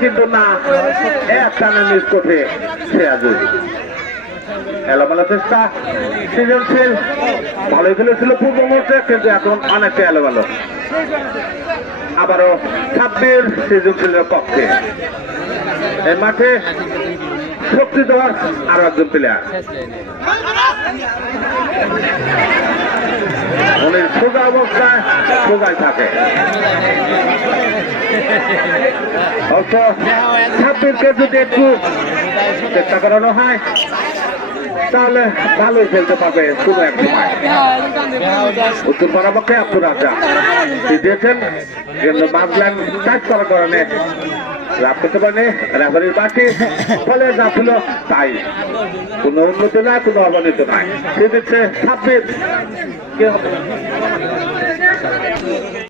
কিন্তু না একটা সৃজনশীল ভালোই খেলেছিল পূর্ব মুহূর্তে কিন্তু এখন অনেকটা এলোমেলো আবারও ছাব্বিশ সৃজনশীলের পক্ষে এই মাঠে শক্তি দেওয়ার আরও একজন প্লেয়ার উনি সোজা অবস্থায় সোজাই থাকে। অল্প ছাব্বিশকে যদি একটু চেষ্টা করানো হয়, তাহলে ভালোই খেলতে পারবে কোনো এক সময়। উত্তর পাড়াপক্ষে আব্দুর রাজা দিয়েছেন, কিন্তু বাঁধলেন টাইট করার কারণে লাভ করতে পারেনি, রেফারির বাকি ফলে যা ছিল তাই। কোনো উন্নতি নাই, কোনো অবনীত নাই। সে দিচ্ছে ছাব্বিশ।